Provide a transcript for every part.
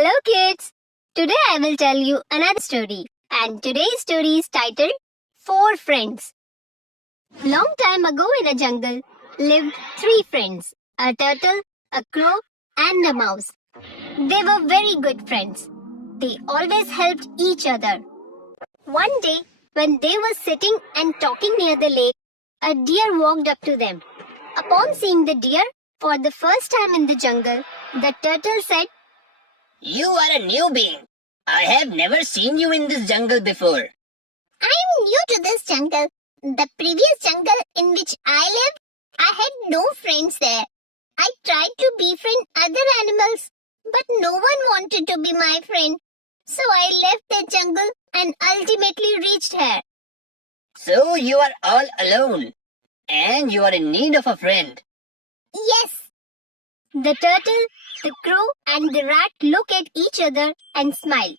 Hello kids! Today I will tell you another story, and today's story is titled Four Friends. Long time ago in a jungle lived three friends, a turtle, a crow and a mouse. They were very good friends. They always helped each other. One day when they were sitting and talking near the lake, a deer walked up to them. Upon seeing the deer for the first time in the jungle, the turtle said, "You are a new being. I have never seen you in this jungle before." "I'm new to this jungle. The previous jungle in which I lived, I had no friends there. I tried to befriend other animals, but no one wanted to be my friend. So I left the jungle and ultimately reached here." So you are all alone, and you are in need of a friend. "Yes." The turtle, the crow and the rat look at each other and smile.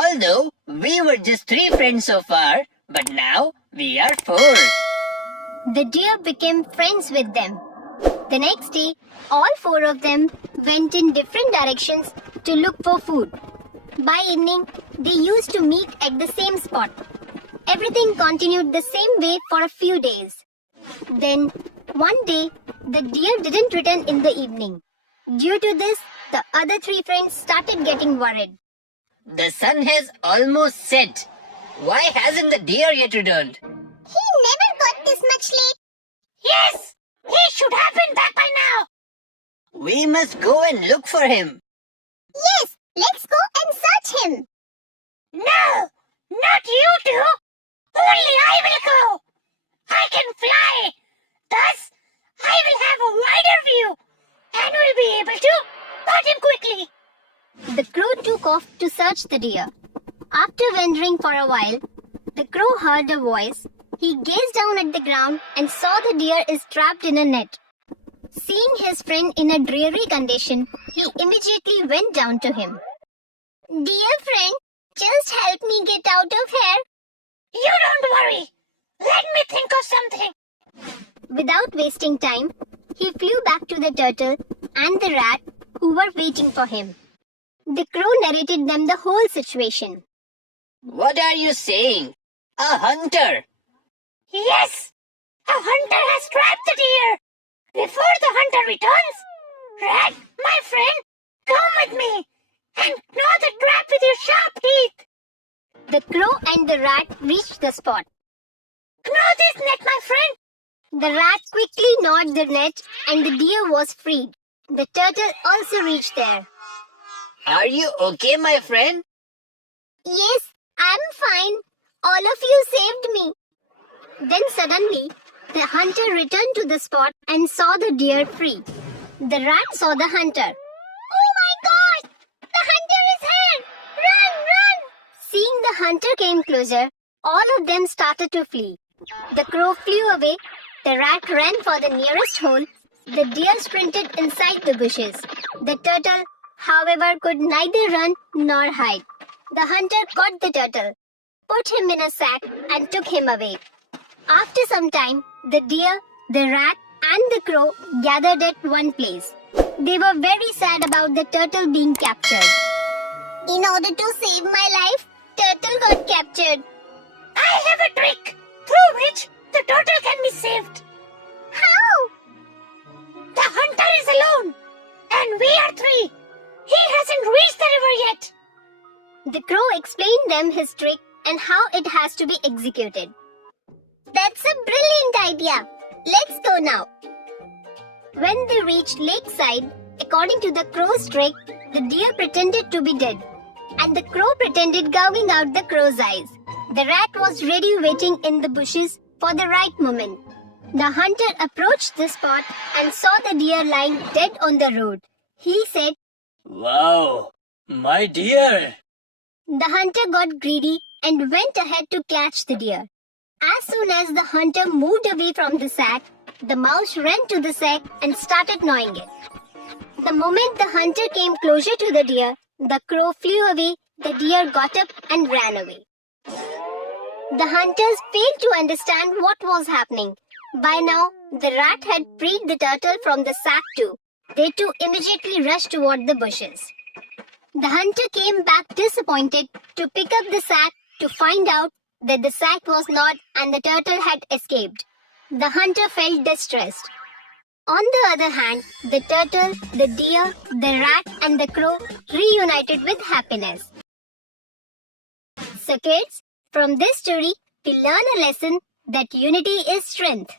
Although we were just three friends so far, but now we are four. The deer became friends with them. The next day, all four of them went in different directions to look for food. By evening, they used to meet at the same spot. Everything continued the same way for a few days. Then, one day, the deer didn't return in the evening. Due to this, the other three friends started getting worried. The sun has almost set. Why hasn't the deer yet returned? He never got this much late. Yes, he should have been back by now. We must go and look for him. Yes, let's go and search him. No, not you two. Only I will go. I can fly. Thus, I will have a wider view and will be able to spot him quickly. The crow took off to search the deer. After wandering for a while, the crow heard a voice. He gazed down at the ground and saw the deer is trapped in a net. Seeing his friend in a dreary condition, he immediately went down to him. "Dear friend, just help me get out of here." You don't worry. Let me think of something. Without wasting time, he flew back to the turtle and the rat who were waiting for him. The crow narrated them the whole situation. What are you saying? A hunter? Yes, a hunter has trapped the deer. Before the hunter returns, Rat, my friend, come with me and gnaw the trap with your sharp teeth. The crow and the rat reached the spot. Gnaw this net, my friend. The rat quickly gnawed the net and the deer was freed. The turtle also reached there. Are you okay, my friend? "Yes, I'm fine. All of you saved me." Then suddenly, the hunter returned to the spot and saw the deer free. The rat saw the hunter. "Oh my God! The hunter is here! Run, run!" Seeing the hunter came closer, all of them started to flee. The crow flew away. The rat ran for the nearest hole. The deer sprinted inside the bushes. The turtle, however, could neither run nor hide. The hunter caught the turtle, put him in a sack, and took him away. After some time, the deer, the rat, and the crow gathered at one place. They were very sad about the turtle being captured. "In order to save my life, turtle got captured." I have a trick through which the turtle can be saved. "How?" The hunter is alone, and we are three. He hasn't reached the river yet. The crow explained them his trick and how it has to be executed. "That's a brilliant idea. Let's go now." When they reached lakeside, according to the crow's trick, the deer pretended to be dead, and the crow pretended gouging out the crow's eyes. The rat was ready waiting in the bushes for the right moment. The hunter approached the spot and saw the deer lying dead on the road. He said, Wow, my dear. The hunter got greedy and went ahead to catch the deer. As soon as the hunter moved away from the sack, the mouse ran to the sack and started gnawing it. The moment the hunter came closer to the deer, the crow flew away, the deer got up and ran away. The hunters failed to understand what was happening. By now, the rat had freed the turtle from the sack too. They too immediately rushed toward the bushes. The hunter came back disappointed to pick up the sack to find out that the sack was not and the turtle had escaped. The hunter felt distressed. On the other hand, the turtle, the deer, the rat and the crow reunited with happiness. So kids, from this story, we learn a lesson that unity is strength.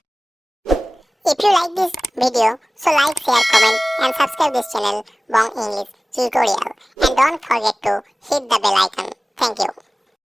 If you like this video, so like, share, comment and subscribe this channel Bong English Tutorial. And don't forget to hit the bell icon. Thank you.